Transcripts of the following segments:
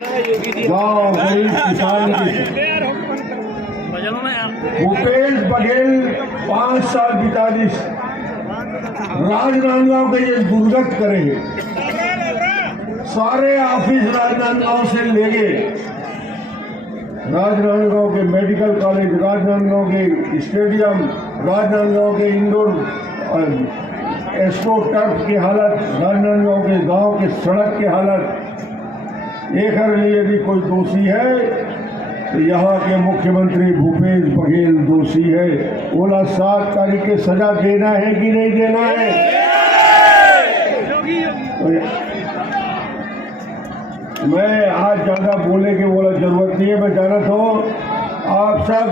गाँव गरीब किसान भूपेश बघेल 5 साल बितालीस राजनांदगांव के ये दुर्गत करेंगे। सारे ऑफिस राजनांदगांव से ले गए। राजनांदगांव के मेडिकल कॉलेज, राजनांदगांव के स्टेडियम, राजनांदगांव के इंडोर स्पोर्ट टर्फ की हालत, राजनांदगांव के गांव के सड़क की हालत, एक यदि कोई दोषी है तो यहाँ के मुख्यमंत्री भूपेश बघेल दोषी है। बोला 7 तारीख के सजा देना है कि नहीं देना है? तो मैं आज ज्यादा बोलने की जरूरत नहीं है। मैं जाना तो आप सब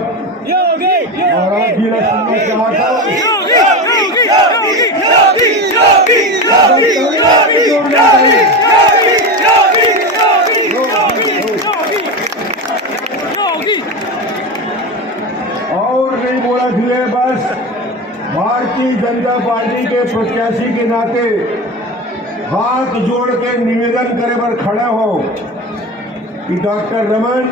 महाराज जी ने सुनना चाहता हूँ। और नहीं बोला धीरे, बस भारतीय जनता पार्टी के प्रत्याशी के नाते हाथ जोड़ के निवेदन करे पर खड़े हो कि डॉक्टर रमन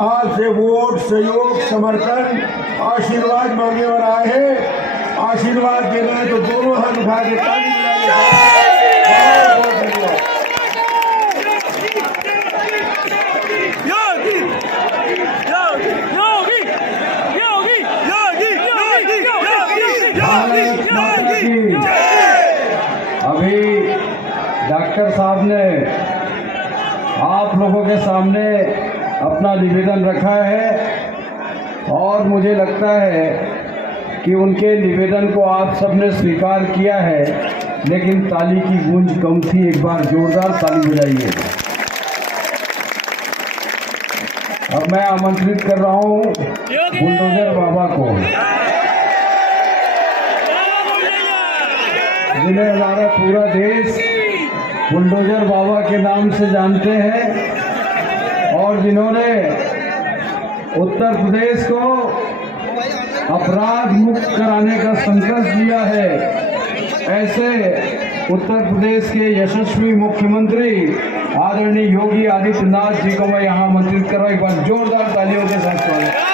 आपसे वोट, सहयोग, समर्थन, आशीर्वाद मांगे और आए हैं। आशीर्वाद देना है तो दोनों हाथ उठा के ताली अभी डॉक्टर साहब ने आप लोगों के सामने अपना निवेदन रखा है और मुझे लगता है कि उनके निवेदन को आप सबने स्वीकार किया है, लेकिन ताली की गूंज कम थी। एक बार जोरदार ताली बजाइए। अब मैं आमंत्रित कर रहा हूं बुलडोजर बाबा को, जिन्हें हमारा पूरा देश बुलडोजर बाबा के नाम से जानते हैं और जिन्होंने उत्तर प्रदेश को अपराध मुक्त कराने का संकल्प लिया है। ऐसे उत्तर प्रदेश के यशस्वी मुख्यमंत्री आदरणीय योगी आदित्यनाथ जी को मैं यहाँ आमंत्रित कर रहा हूँ। एक बार जोरदार तालियों के साथ स्वागत।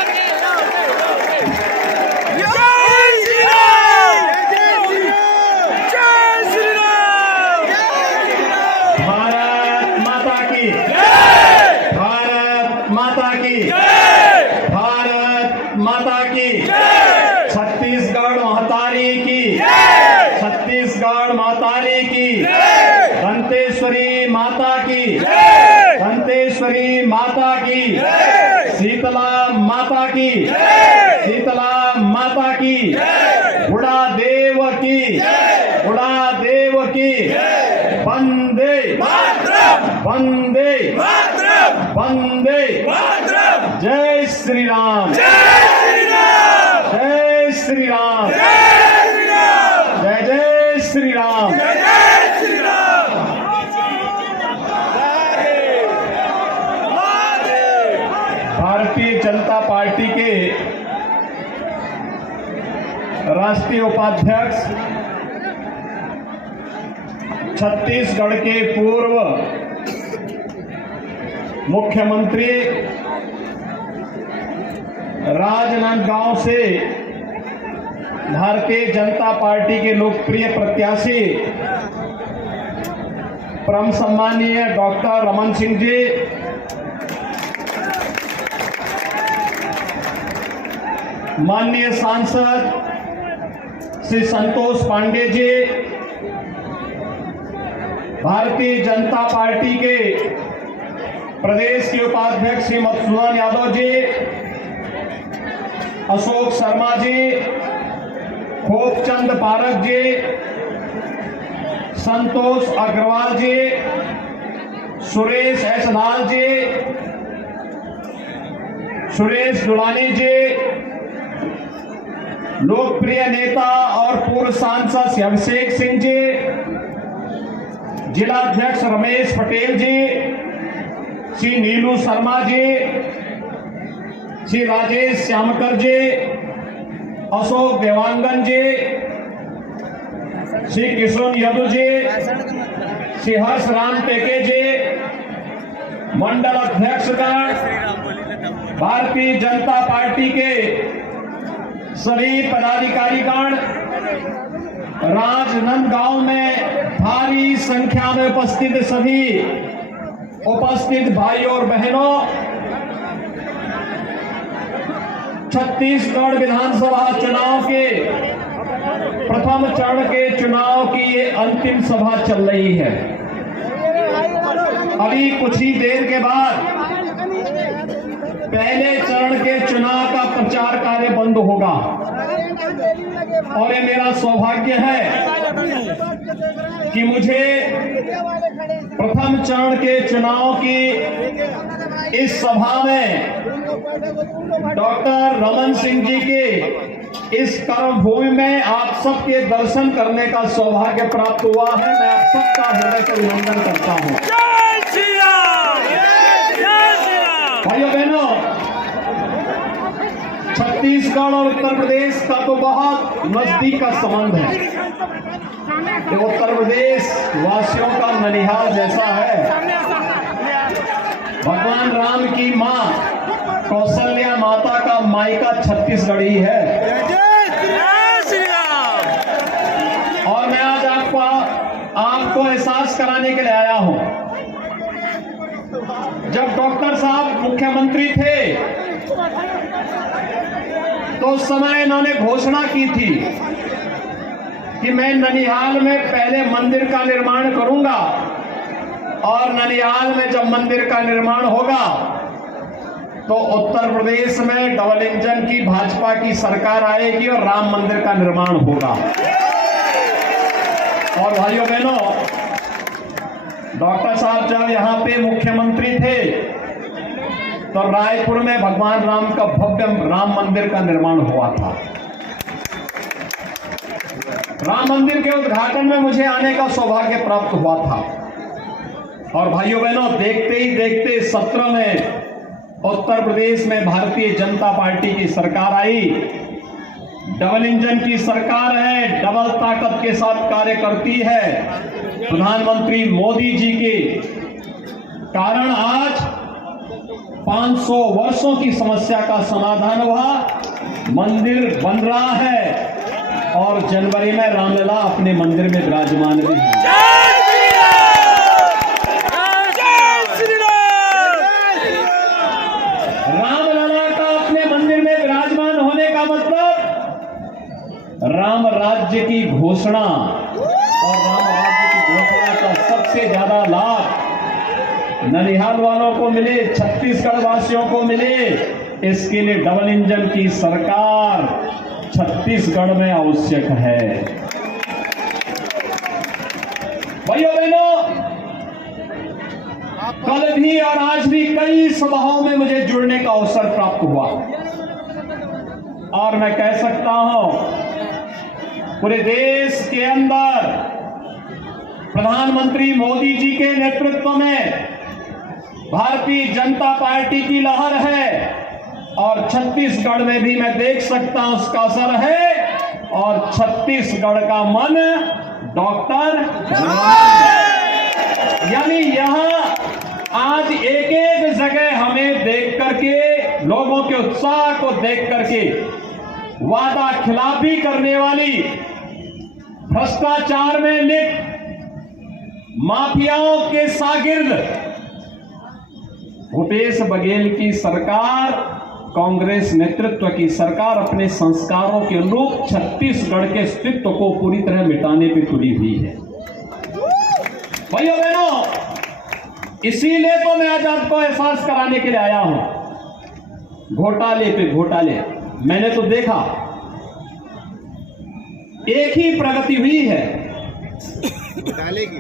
माता की, छत्तीसगढ़ महतारी की, छत्तीसगढ़ महतारी की, दंतेश्वरी माता की, दंतेश्वरी माता की, शीतला माता की, शीतला माता की, बुढ़ा देव की, बुढ़ा देव की। वंदे वंदे वंदे जय श्री राम, जय श्री राम, जय जय श्री राम। भारतीय जनता पार्टी के राष्ट्रीय उपाध्यक्ष, छत्तीसगढ़ के पूर्व मुख्यमंत्री, राजनांदगांव से भारतीय जनता पार्टी के लोकप्रिय प्रत्याशी परम सम्मानीय डॉक्टर रमन सिंह जी, माननीय सांसद श्री संतोष पांडे जी, भारतीय जनता पार्टी के प्रदेश के उपाध्यक्ष श्री मधुसूदन यादव जी, अशोक शर्मा जी, खोपचंद पारक जी, संतोष अग्रवाल जी, सुरेश एस लाल जी, सुरेश दुलानी जी, लोकप्रिय नेता और पूर्व सांसद श्री अभिषेक सिंह जी, जिलाध्यक्ष रमेश पटेल जी, श्री नीलू शर्मा जी, श्री राजेश श्यामकर जी, अशोक देवांगन जी, श्री किशोर यादव जी, श्री हर्ष राम टेके जी, मंडल अध्यक्षगण, भारतीय जनता पार्टी के सभी पदाधिकारीगण, राजनांदगांव में भारी संख्या में उपस्थित सभी उपस्थित भाइयों और बहनों, छत्तीसगढ़ विधानसभा चुनाव के प्रथम चरण के चुनाव की ये अंतिम सभा चल रही है। अभी कुछ ही देर के बाद पहले चरण के चुनाव का प्रचार कार्य बंद होगा और ये मेरा सौभाग्य है कि मुझे प्रथम चरण के चुनाव की इस सभा में डॉक्टर रमन सिंह जी के इस कर्म भूमि में आप सबके दर्शन करने का सौभाग्य प्राप्त हुआ है। मैं आप सबका हृदय से अभिनंदन करता हूं। भाइयों बहनों, छत्तीसगढ़ और उत्तर प्रदेश का तो बहुत नजदीक का संबंध है। ये उत्तर प्रदेश वासियों का ननिहाल जैसा है। भगवान राम की मां कौशल्या माता का मायका छत्तीसगढ़ ही है। और मैं आज आपको एहसास कराने के लिए आया हूं। जब डॉक्टर साहब मुख्यमंत्री थे तो उस समय इन्होंने घोषणा की थी कि मैं ननिहाल में पहले मंदिर का निर्माण करूंगा और ननिहाल में जब मंदिर का निर्माण होगा तो उत्तर प्रदेश में डबल इंजन की भाजपा की सरकार आएगी और राम मंदिर का निर्माण होगा। और भाइयों बहनों, डॉक्टर साहब जब यहां पे मुख्यमंत्री थे तो रायपुर में भगवान राम का भव्य राम मंदिर का निर्माण हुआ था। राम मंदिर के उद्घाटन में मुझे आने का सौभाग्य प्राप्त हुआ था। और भाइयों बहनों, देखते ही देखते 17 में उत्तर प्रदेश में भारतीय जनता पार्टी की सरकार आई। डबल इंजन की सरकार है, डबल ताकत के साथ कार्य करती है। प्रधानमंत्री मोदी जी के कारण आज 500 वर्षों की समस्या का समाधान हुआ, मंदिर बन रहा है और जनवरी में रामलला अपने मंदिर में विराजमान भी है। रामलला का अपने मंदिर में विराजमान होने का मतलब राम राज्य की घोषणा, और राम राज्य की घोषणा का सबसे ज्यादा लाभ ननिहाल वालों को मिले, छत्तीसगढ़ वासियों को मिले। इसके लिए डबल इंजन की सरकार छत्तीसगढ़ में आवश्यक है। भाइयों बहनों, कल भी और आज भी कई सभाओं में मुझे जुड़ने का अवसर प्राप्त हुआ और मैं कह सकता हूं पूरे देश के अंदर प्रधानमंत्री मोदी जी के नेतृत्व में भारतीय जनता पार्टी की लहर है और छत्तीसगढ़ में भी मैं देख सकता हूं उसका असर है। और छत्तीसगढ़ का मन डॉक्टर यानी यहां आज एक एक जगह हमें देख करके, लोगों के उत्साह को देख करके वादा खिलाफी करने वाली, भ्रष्टाचार में लिप्त माफियाओं के शागिर्द भूपेश बघेल की सरकार, कांग्रेस नेतृत्व की सरकार अपने संस्कारों के अनुरूप छत्तीसगढ़ के अस्तित्व को पूरी तरह मिटाने पर तुली हुई है। भाइयों बहनों, इसीलिए तो मैं आज आपको एहसास कराने के लिए आया हूं। घोटाले पे घोटाले मैंने तो देखा, एक ही प्रगति हुई है।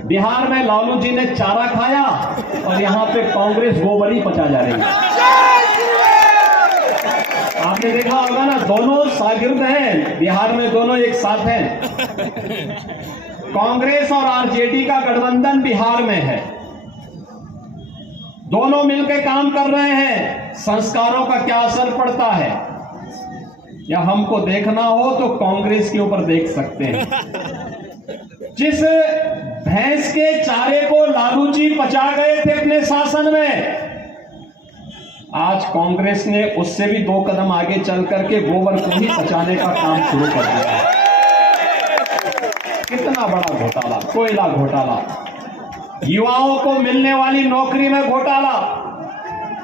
बिहार में लालू जी ने चारा खाया और यहां पे कांग्रेस गोबरी पचा जा रही है। आपने देखा होगा ना, दोनों शागिर्द हैं बिहार में, दोनों एक साथ हैं। कांग्रेस और आरजेडी का गठबंधन बिहार में है, दोनों मिलकर काम कर रहे हैं। संस्कारों का क्या असर पड़ता है, या हमको देखना हो तो कांग्रेस के ऊपर देख सकते हैं। जिस भैंस के चारे को लालू जी पचा गए थे अपने शासन में, आज कांग्रेस ने उससे भी 2 कदम आगे चल करके गोबर को ही बचाने का काम शुरू कर दिया है। कितना बड़ा घोटाला, कोयला घोटाला, युवाओं को मिलने वाली नौकरी में घोटाला,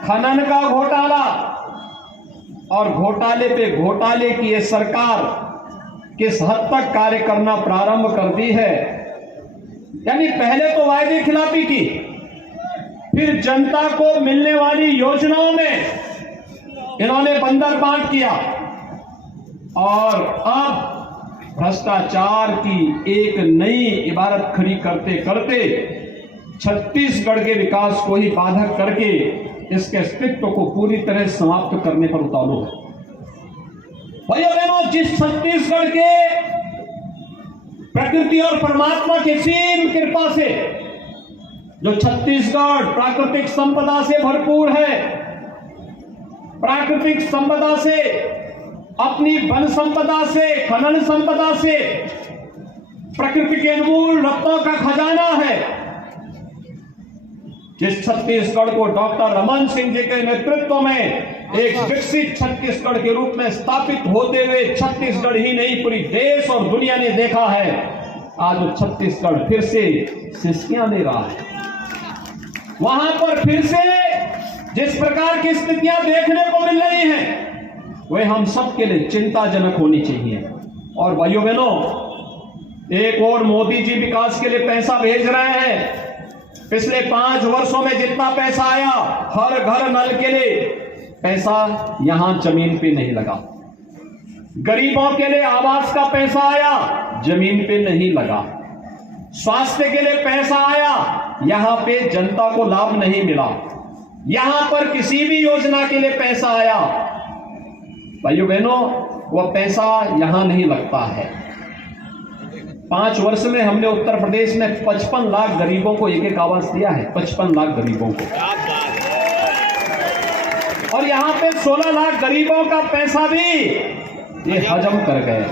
खनन का घोटाला, और घोटाले पे घोटाले की ये सरकार किस हद तक कार्य करना प्रारंभ कर दी है। यानी पहले तो वायदे खिलाफी की, फिर जनता को मिलने वाली योजनाओं में इन्होंने बंदर बांट किया, और अब भ्रष्टाचार की एक नई इबारत खड़ी करते करते छत्तीसगढ़ के विकास को ही बाधक करके इसके अस्तित्व को पूरी तरह समाप्त करने पर उतारू है। भाइयों बहनों, जिस छत्तीसगढ़ के प्रकृति और परमात्मा की असीम कृपा से जो छत्तीसगढ़ प्राकृतिक संपदा से भरपूर है, प्राकृतिक संपदा से, अपनी वन संपदा से, खनन संपदा से, प्रकृति के अनमोल रत्नों का खजाना है, जिस छत्तीसगढ़ को डॉक्टर रमन सिंह जी के नेतृत्व में एक विकसित छत्तीसगढ़ के रूप में स्थापित होते हुए छत्तीसगढ़ ही नहीं पूरी देश और दुनिया ने देखा है, आज वो छत्तीसगढ़ फिर से सिसकियां दे रहा है। वहां पर फिर से जिस प्रकार की स्थितियां देखने को मिल रही हैं, वे हम सबके लिए चिंताजनक होनी चाहिए। और भाइयों बहनों, एक और मोदी जी विकास के लिए पैसा भेज रहे हैं। पिछले 5 वर्षों में जितना पैसा आया हर घर नल के लिए, पैसा यहां जमीन पे नहीं लगा। गरीबों के लिए आवास का पैसा आया, जमीन पे नहीं लगा। स्वास्थ्य के लिए पैसा आया, यहां पे जनता को लाभ नहीं मिला। यहां पर किसी भी योजना के लिए पैसा आया, भाइयों बहनों, वह पैसा यहां नहीं लगता है। 5 वर्ष में हमने उत्तर प्रदेश में 55 लाख गरीबों को एक आवास दिया है, 55 लाख गरीबों को। और यहां पे 16 लाख गरीबों का पैसा भी ये हजम कर गए।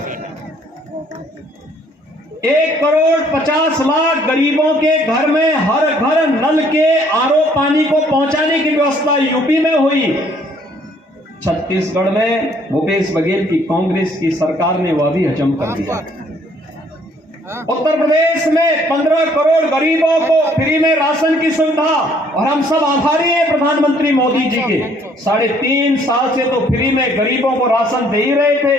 1,50,00,000 गरीबों के घर में हर घर नल के आरओ पानी को पहुंचाने की व्यवस्था यूपी में हुई। छत्तीसगढ़ में भूपेश बघेल की कांग्रेस की सरकार ने वह भी हजम कर दिया। उत्तर प्रदेश में 15 करोड़ गरीबों को फ्री में राशन की सुविधा, और हम सब आभारी हैं प्रधानमंत्री मोदी जी के। 3.5 साल से तो फ्री में गरीबों को राशन दे ही रहे थे,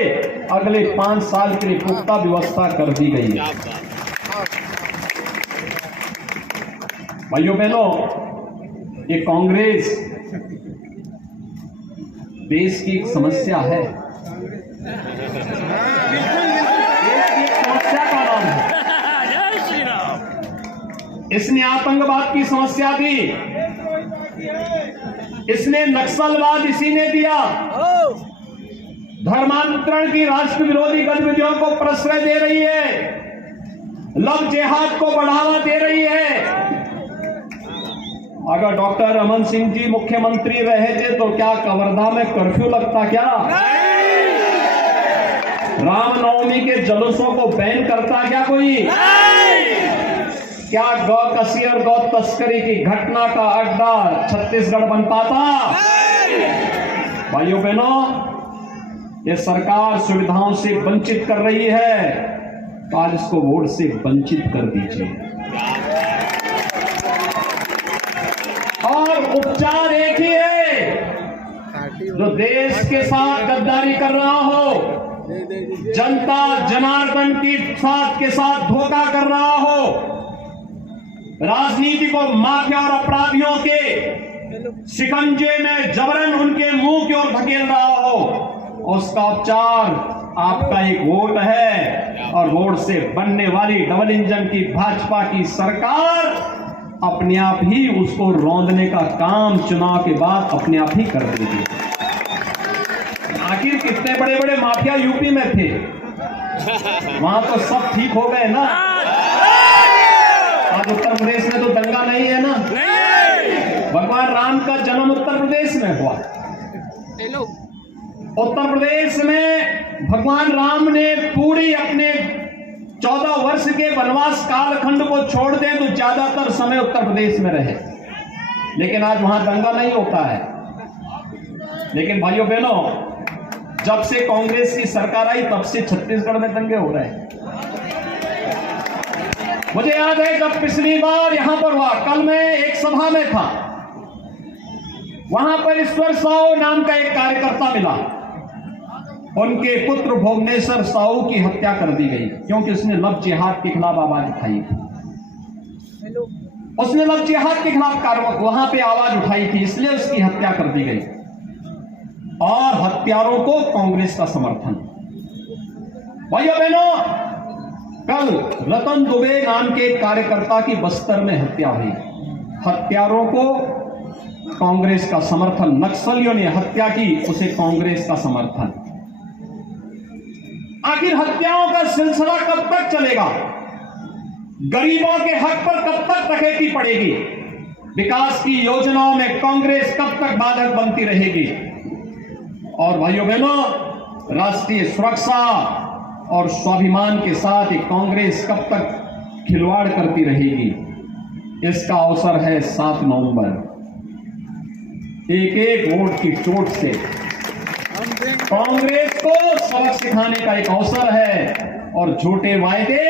अगले 5 साल के लिए पुख्ता व्यवस्था कर दी गई है। भाइयों बहनों, ये कांग्रेस देश की एक समस्या है, समस्या का नाम है। इसने आतंकवाद की समस्या दी, इसने नक्सलवाद इसी ने दिया, धर्मांतरण की राष्ट्र विरोधी गतिविधियों को प्रश्रय दे रही है, लव जिहाद को बढ़ावा दे रही है। अगर डॉक्टर रमन सिंह जी मुख्यमंत्री रहे थे तो क्या कवर्धा में कर्फ्यू लगता? क्या रामनवमी के जुलूसों को बैन करता क्या कोई? क्या गौ कसी और गौ तस्करी की घटना का अड्डा छत्तीसगढ़ बन पाता? भाइयों बहनों, ये सरकार सुविधाओं से वंचित कर रही है, तो आज इसको वोट से वंचित कर दीजिए। और उपचार एक ही है, जो देश के साथ गद्दारी कर रहा हो, जनता जनार्दन की साथ के साथ धोखा कर रहा हो, राजनीति को माफिया और अपराधियों के शिकंजे में जबरन उनके मुंह की ओर धकेल रहा हो, उसका उपचार आपका एक वोट है। और वोट से बनने वाली डबल इंजन की भाजपा की सरकार अपने आप ही उसको रौंदने का काम चुनाव के बाद अपने आप ही कर देगी। आखिर कितने बड़े बड़े माफिया यूपी में थे, वहां तो सब ठीक हो गए ना। आज उत्तर प्रदेश में तो दंगा नहीं है ना। भगवान राम का जन्म उत्तर प्रदेश में हुआ। उत्तर प्रदेश में भगवान राम ने पूरी अपने 14 वर्ष के वनवास कालखंड को छोड़ दें तो ज्यादातर समय उत्तर प्रदेश में रहे, लेकिन आज वहां दंगा नहीं होता है। लेकिन भाइयों बहनों, जब से कांग्रेस की सरकार आई तब से छत्तीसगढ़ में दंगे हो रहे हैं। मुझे याद है जब पिछली बार यहां पर हुआ, कल मैं एक सभा में था, वहां पर ईश्वर साहू नाम का एक कार्यकर्ता मिला। उनके पुत्र भुवनेश्वर साहू की हत्या कर दी गई क्योंकि उसने लव जिहाद के खिलाफ आवाज उठाई थी। उसने लव जिहाद के खिलाफ वहां पे आवाज उठाई थी, इसलिए उसकी हत्या कर दी गई। और हत्यारों को कांग्रेस का समर्थन। भाइयों बहनों, कल रतन दुबे नाम के एक कार्यकर्ता की बस्तर में हत्या हुई। हत्यारों को कांग्रेस का समर्थन, नक्सलियों ने हत्या की, उसे कांग्रेस का समर्थन। आखिर हत्याओं का सिलसिला कब तक चलेगा? गरीबों के हक पर कब तक डकैती पड़ेगी? विकास की योजनाओं में कांग्रेस कब तक बाधक बनती रहेगी? और भाइयों बहनों, राष्ट्रीय सुरक्षा और स्वाभिमान के साथ एक कांग्रेस कब तक खिलवाड़ करती रहेगी? इसका अवसर है 7 नवंबर। एक एक वोट की चोट से कांग्रेस को सबक सिखाने का एक अवसर है और झूठे वायदे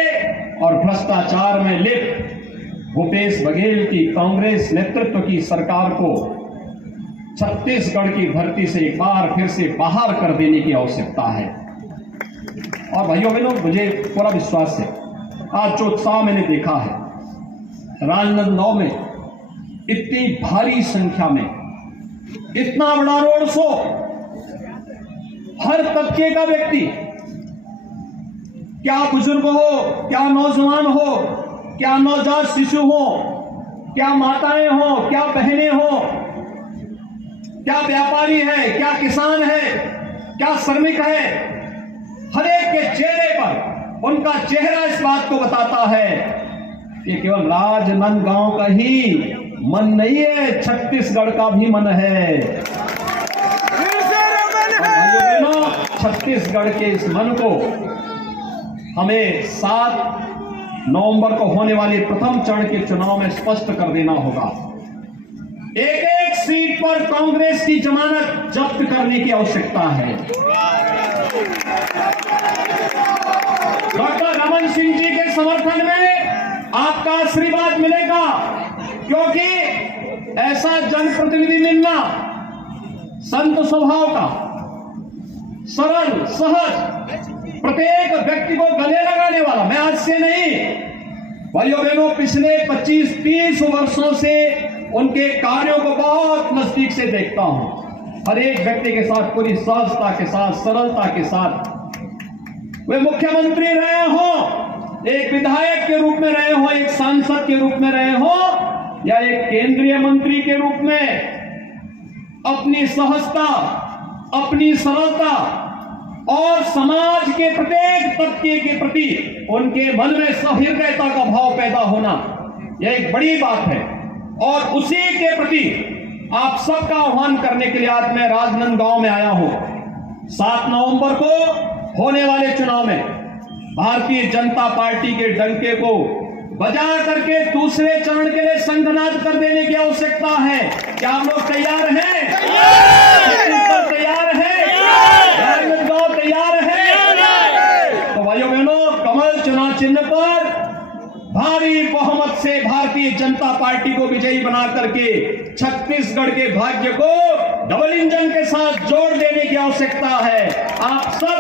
और भ्रष्टाचार में लिप्त भूपेश बघेल की कांग्रेस नेतृत्व की सरकार को छत्तीसगढ़ की धरती से एक बार फिर से बाहर कर देने की आवश्यकता है। और भाइयों बहनों, मुझे पूरा विश्वास है, आज जो उत्साह मैंने देखा है राजनांदगांव में, इतनी भारी संख्या में, इतना बड़ा रोड शो, हर तबके का व्यक्ति, क्या बुजुर्ग हो, क्या नौजवान हो, क्या नवजात शिशु हो, क्या माताएं हो, क्या बहनें हो, क्या व्यापारी है, क्या किसान है, क्या श्रमिक है, हर एक के चेहरे पर उनका चेहरा इस बात को बताता है कि केवल राजनांदगांव का ही मन नहीं है, छत्तीसगढ़ का भी मन है। छत्तीसगढ़ के इस मन को हमें 7 नवंबर को होने वाले प्रथम चरण के चुनाव में स्पष्ट कर देना होगा। एक एक सीट पर कांग्रेस की जमानत जब्त करने की आवश्यकता है। डॉक्टर रमन सिंह जी के समर्थन में आपका आशीर्वाद मिलेगा, क्योंकि ऐसा जनप्रतिनिधि मिलना संत स्वभाव का, सरल, सहज, प्रत्येक व्यक्ति को गले लगाने वाला। मैं आज से नहीं, भाइयों बहनों, पिछले 25-30 वर्षों से उनके कार्यों को बहुत नजदीक से देखता हूं। हर एक व्यक्ति के साथ पूरी सहजता के साथ, सरलता के साथ, वे मुख्यमंत्री रहे हो, एक विधायक के रूप में रहे हो, एक सांसद के रूप में रहे हो, या एक केंद्रीय मंत्री के रूप में, अपनी सहजता, अपनी सरलता और समाज के प्रत्येक तबके के प्रति उनके मन में सहृदयता का भाव पैदा होना, यह एक बड़ी बात है। और उसी के प्रति आप सबका आह्वान करने के लिए आज मैं राजनांदगांव में आया हूं। 7 नवंबर को होने वाले चुनाव में भारतीय जनता पार्टी के डंके को बजा करके दूसरे चरण के लिए संघनाद कर देने की आवश्यकता है। क्या आप लोग तैयार हैं? तैयार है? राजनांदगांव तैयार है? तो भाइयों बहनों, कमल चुनाव चिन्ह पर भारी बहुमत से भारतीय जनता पार्टी को विजयी बना करके छत्तीसगढ़ के भाग्य को डबल इंजन के साथ जोड़ देने की आवश्यकता है। आप सब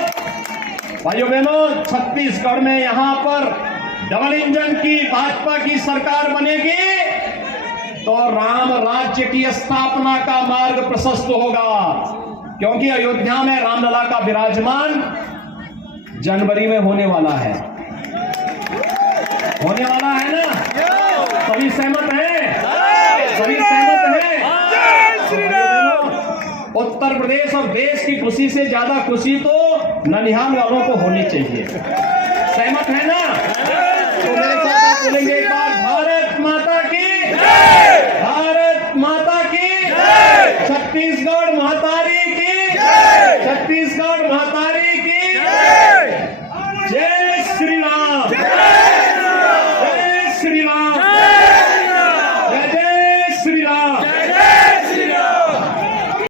भाइयों बहनों, छत्तीसगढ़ में यहां पर डबल इंजन की भाजपा की सरकार बनेगी तो राम राज्य की स्थापना का मार्ग प्रशस्त होगा, क्योंकि अयोध्या में रामलला का विराजमान जनवरी में होने वाला है। होने वाला है ना? सभी सहमत है? सभी सहमत है? उत्तर प्रदेश और देश की खुशी से ज्यादा खुशी तो ननिहाल वालों को होनी चाहिए। सहमत है ना? तो मेरे साथ बोलेंगे एक बार, भारत माता की, भारत माता की, छत्तीसगढ़